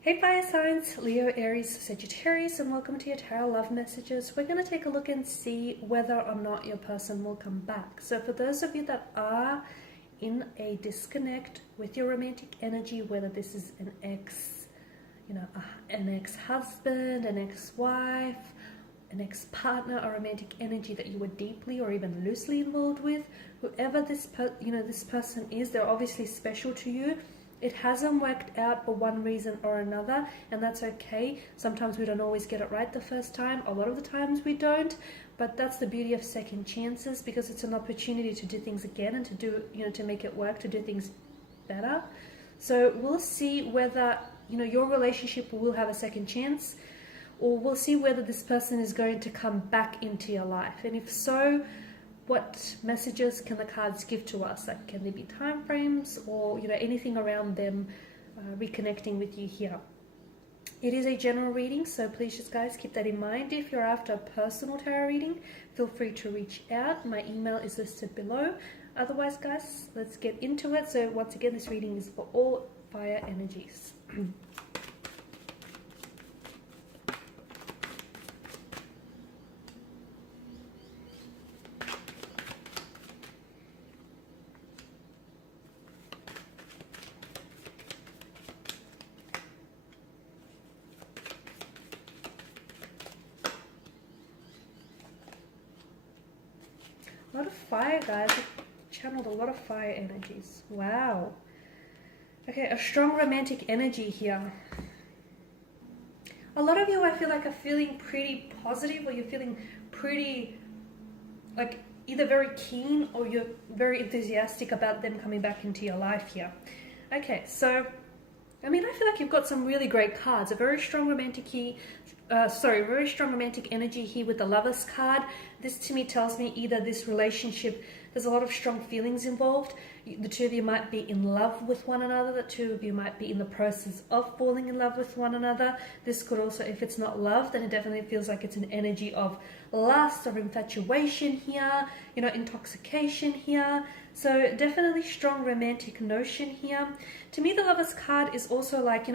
Hey fire signs, Leo, Aries, Sagittarius, and welcome to your tarot love messages. We're going to take a look and see whether or not your person will come back. So for those of you that are in a disconnect with your romantic energy, whether this is an ex, an ex-husband, an ex-wife, an ex-partner, or romantic energy that you were deeply or even loosely involved with, whoever this person is, they're obviously special to you. It hasn't worked out for one reason or another, and that's okay. Sometimes we don't always get it right the first time. A lot of the times we don't, but that's the beauty of second chances, because it's an opportunity to do things again and to do, to make it work, to do things better. So we'll see whether, your relationship will have a second chance, or we'll see whether this person is going to come back into your life. And if so, what messages can the cards give to us? Like, can there be time frames or anything around them reconnecting with you here? It is a general reading, so please just guys keep that in mind. If you're after a personal tarot reading, feel free to reach out. My email is listed below. Otherwise guys, let's get into it. So once again, this reading is for all fire energies. A lot of fire, guys. I've channeled a lot of fire energies. Wow. Okay, a strong romantic energy here. A lot of you, I feel like, are feeling pretty positive, or you're feeling pretty, like, either very keen or you're very enthusiastic about them coming back into your life here. Okay, so, I feel like you've got some really great cards. A very strong romantic very strong romantic energy here with the Lovers card. This to me tells me either this relationship, there's a lot of strong feelings involved. The two of you might be in love with one another. The two of you might be in the process of falling in love with one another. This could also, if it's not love, then it definitely feels like it's an energy of lust or infatuation here, intoxication here. So definitely strong romantic notion here. To me, the Lovers card is also like,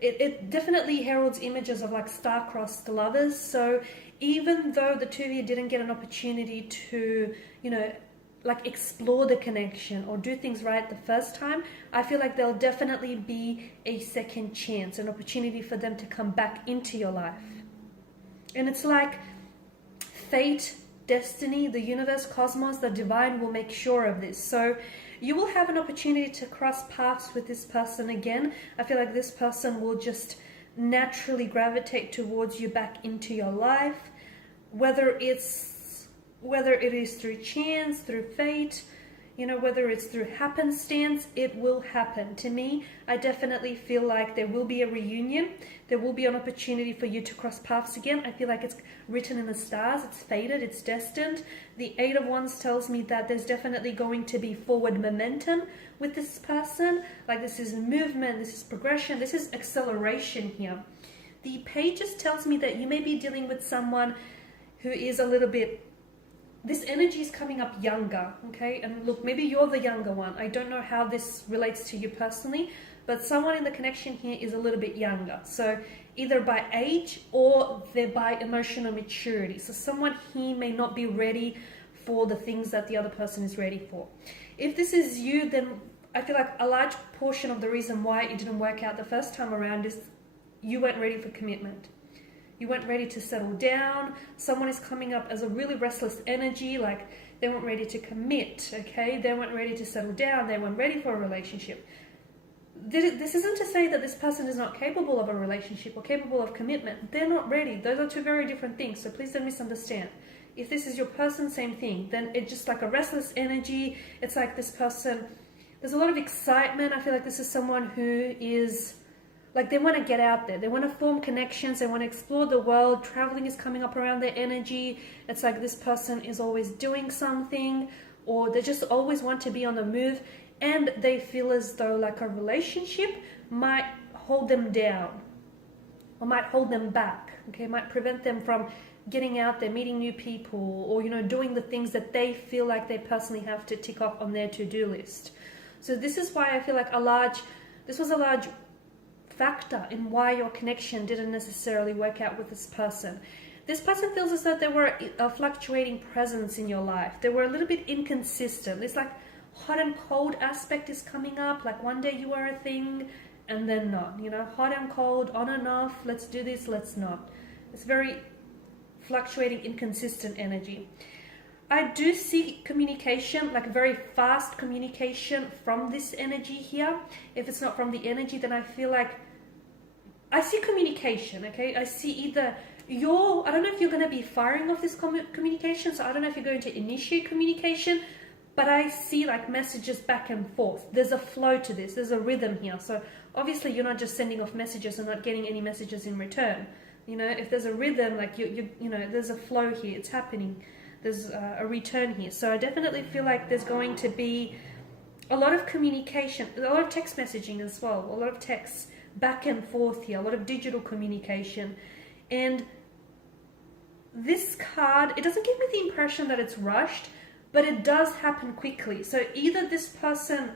it definitely heralds images of like star-crossed lovers. So even though the two of you didn't get an opportunity to, like explore the connection or do things right the first time, I feel like there'll definitely be a second chance, an opportunity for them to come back into your life. And it's like fate, destiny, the universe, cosmos, the divine will make sure of this. So you will have an opportunity to cross paths with this person again. I feel like this person will just naturally gravitate towards you back into your life, whether it is through chance, through fate, whether it's through happenstance, it will happen. To me, I definitely feel like there will be a reunion. There will be an opportunity for you to cross paths again. I feel like it's written in the stars. It's fated. It's destined. The Eight of Wands tells me that there's definitely going to be forward momentum with this person. Like, this is movement. This is progression. This is acceleration here. The Pages tells me that you may be dealing with someone who is a little bit, this energy is coming up younger, okay? And look, maybe you're the younger one. I don't know how this relates to you personally, but someone in the connection here is a little bit younger. So either by age or they're by emotional maturity. So someone here may not be ready for the things that the other person is ready for. If this is you, then I feel like a large portion of the reason why it didn't work out the first time around is you weren't ready for commitment. You weren't ready to settle down. Someone is coming up as a really restless energy, like they weren't ready to commit, okay? They weren't ready to settle down. They weren't ready for a relationship. This isn't to say that this person is not capable of a relationship or capable of commitment. They're not ready. Those are two very different things, so please don't misunderstand. If this is your person, same thing. Then it's just like a restless energy. It's like this person, there's a lot of excitement. I feel like this is someone who is, like, they want to get out there. They want to form connections. They want to explore the world. Traveling is coming up around their energy. It's like this person is always doing something, or they just always want to be on the move. And they feel as though like a relationship might hold them down or might hold them back. Okay, might prevent them from getting out there, meeting new people, or, doing the things that they feel like they personally have to tick off on their to-do list. So this is why I feel like this was a large factor in why your connection didn't necessarily work out with this person. This person feels as though they were a fluctuating presence in your life. They were a little bit inconsistent. This like hot and cold aspect is coming up. Like one day you are a thing and then not. You know, hot and cold, on and off. Let's do this, let's not. It's very fluctuating, inconsistent energy. I do see communication, like very fast communication from this energy here. If it's not from the energy, then I feel like I see communication, okay? I see either I don't know if you're going to be firing off this communication, so I don't know if you're going to initiate communication, but I see like messages back and forth. There's a flow to this. There's a rhythm here. So obviously you're not just sending off messages and not getting any messages in return. You know, if there's a rhythm, like you know, there's a flow here. It's happening. There's a return here. So I definitely feel like there's going to be a lot of communication, a lot of text messaging as well, a lot of texts back and forth here, a lot of digital communication. And this card, it doesn't give me the impression that it's rushed, but it does happen quickly. So either this person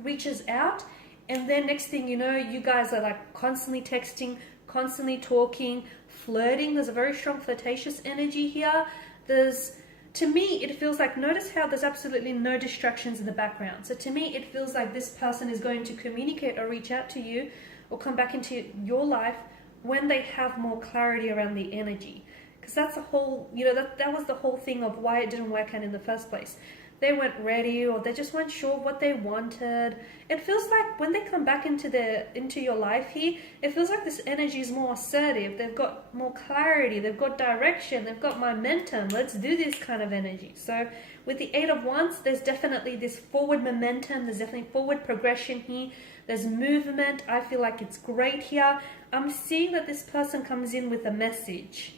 reaches out and then next thing you know, you guys are like constantly texting, constantly talking, flirting. There's a very strong flirtatious energy here. To me, it feels like, notice how there's absolutely no distractions in the background. So to me, it feels like this person is going to communicate or reach out to you or come back into your life when they have more clarity around the energy. Because that's the whole, you know, that was the whole thing of why it didn't work out in the first place. They weren't ready, or they just weren't sure what they wanted. It feels like when they come back into your life here, it feels like this energy is more assertive. They've got more clarity, they've got direction, they've got momentum. Let's do this kind of energy. So with the Eight of Wands, there's definitely this forward momentum. There's definitely forward progression here. There's movement. I feel like it's great here. I'm seeing that this person comes in with a message.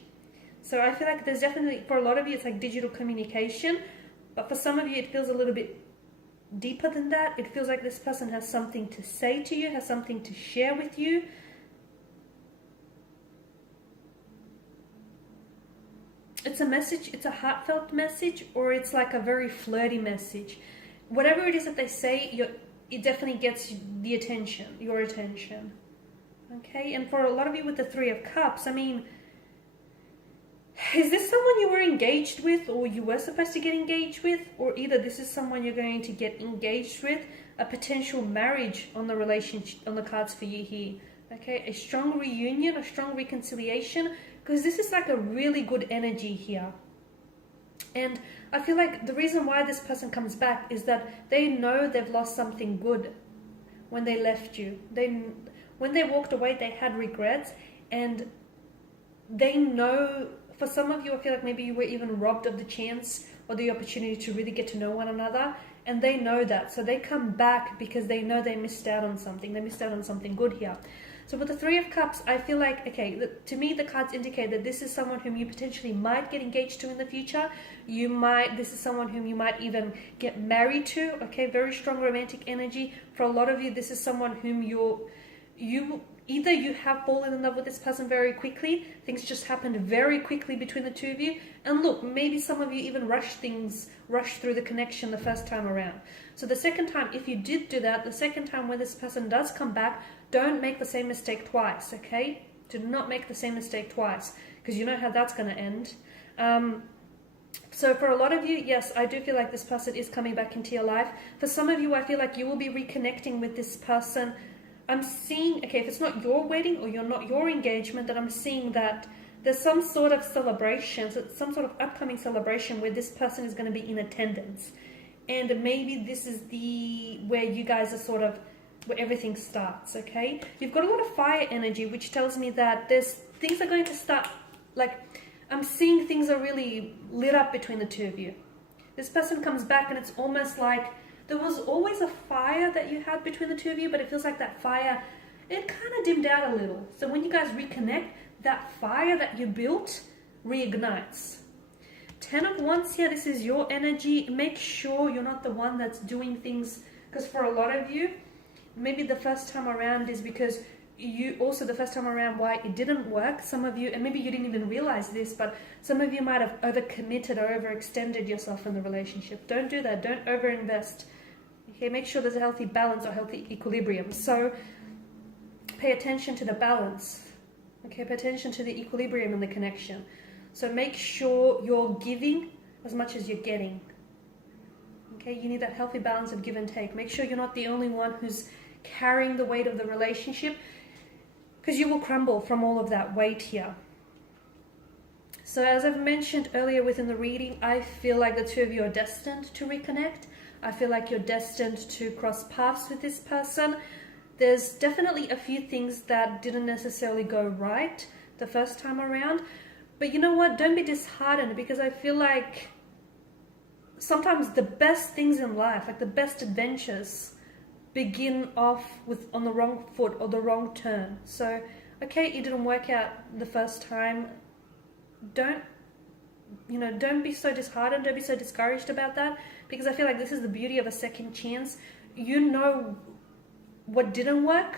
So I feel like there's definitely, for a lot of you, it's like digital communication. But for some of you, it feels a little bit deeper than that. It feels like this person has something to say to you, has something to share with you. It's a message, it's a heartfelt message, or it's like a very flirty message. Whatever it is that they say, it definitely gets the attention, your attention. Okay, and for a lot of you with the Three of Cups, I mean, is this someone you were engaged with or you were supposed to get engaged with? Or either this is someone you're going to get engaged with, a potential marriage on the relationship, on the cards for you here. Okay, a strong reunion, a strong reconciliation, because this is like a really good energy here. And I feel like the reason why this person comes back is that they know they've lost something good when they left you. When they walked away, they had regrets, and they know. For some of you, I feel like maybe you were even robbed of the chance or the opportunity to really get to know one another, and they know that. So they come back because they know they missed out on something. They missed out on something good here. So with the Three of Cups, I feel like, okay, to me, the cards indicate that this is someone whom you potentially might get engaged to in the future. This is someone whom you might even get married to. Okay, very strong romantic energy. For a lot of you, this is someone whom either you have fallen in love with this person very quickly, things just happened very quickly between the two of you, and look, maybe some of you even rushed through the connection the first time around. So the second time, if you did do that, the second time when this person does come back, don't make the same mistake twice, okay? Do not make the same mistake twice, because you know how that's going to end. So for a lot of you, yes, I do feel like this person is coming back into your life. For some of you, I feel like you will be reconnecting with this person. I'm seeing, okay, if it's not your wedding or your engagement, then I'm seeing that there's some sort of celebration, so some sort of upcoming celebration where this person is going to be in attendance. And maybe this is where you guys are sort of, where everything starts, okay? You've got a lot of fire energy, which tells me that things are going to start, like, I'm seeing things are really lit up between the two of you. This person comes back and it's almost like, there was always a fire that you had between the two of you, but it feels like that fire, it kind of dimmed out a little. So when you guys reconnect, that fire that you built reignites. 10 of Wands here, this is your energy. Make sure you're not the one that's doing things, because for a lot of you, maybe the first time around is because the first time around why it didn't work. Some of you, and maybe you didn't even realize this, but some of you might have overcommitted or overextended yourself in the relationship. Don't do that. Don't overinvest. Okay, make sure there's a healthy balance or healthy equilibrium. So pay attention to the balance. Okay, pay attention to the equilibrium and the connection. So make sure you're giving as much as you're getting. Okay, you need that healthy balance of give and take. Make sure you're not the only one who's carrying the weight of the relationship, because you will crumble from all of that weight here. So as I've mentioned earlier within the reading, I feel like the two of you are destined to reconnect. I feel like you're destined to cross paths with this person. There's definitely a few things that didn't necessarily go right the first time around. But you know what? Don't be disheartened, because I feel like sometimes the best things in life, like the best adventures, begin off with on the wrong foot or the wrong turn. So, okay, it didn't work out the first time. Don't be so disheartened. Don't be so discouraged about that, because I feel like this is the beauty of a second chance. You know what didn't work,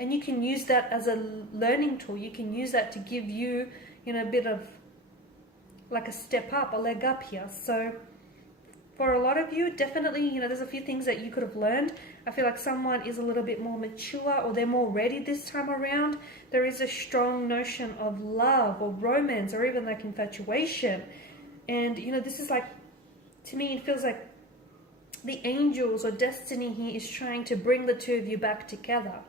and you can use that as a learning tool. You can use that to give you, a bit of like a step up, a leg up here. So for a lot of you, definitely, there's a few things that you could have learned. I feel like someone is a little bit more mature, or they're more ready this time around. There is a strong notion of love or romance, or even like infatuation. And, this is like, to me, it feels like the angels or destiny here is trying to bring the two of you back together.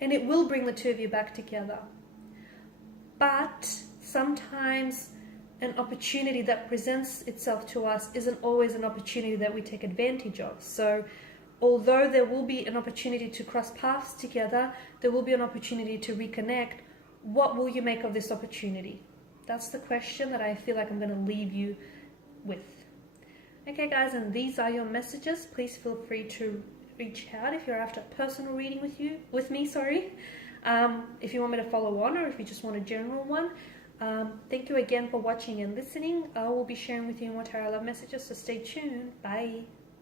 And it will bring the two of you back together. But sometimes an opportunity that presents itself to us isn't always an opportunity that we take advantage of. So although there will be an opportunity to cross paths together, there will be an opportunity to reconnect. What will you make of this opportunity? That's the question that I feel like I'm going to leave you with. Okay guys, and these are your messages. Please feel free to reach out if you're after a personal reading with me. If you want me to follow on, or if you just want a general one. Thank you again for watching and listening. I will be sharing with you more tarot love messages, so stay tuned. Bye.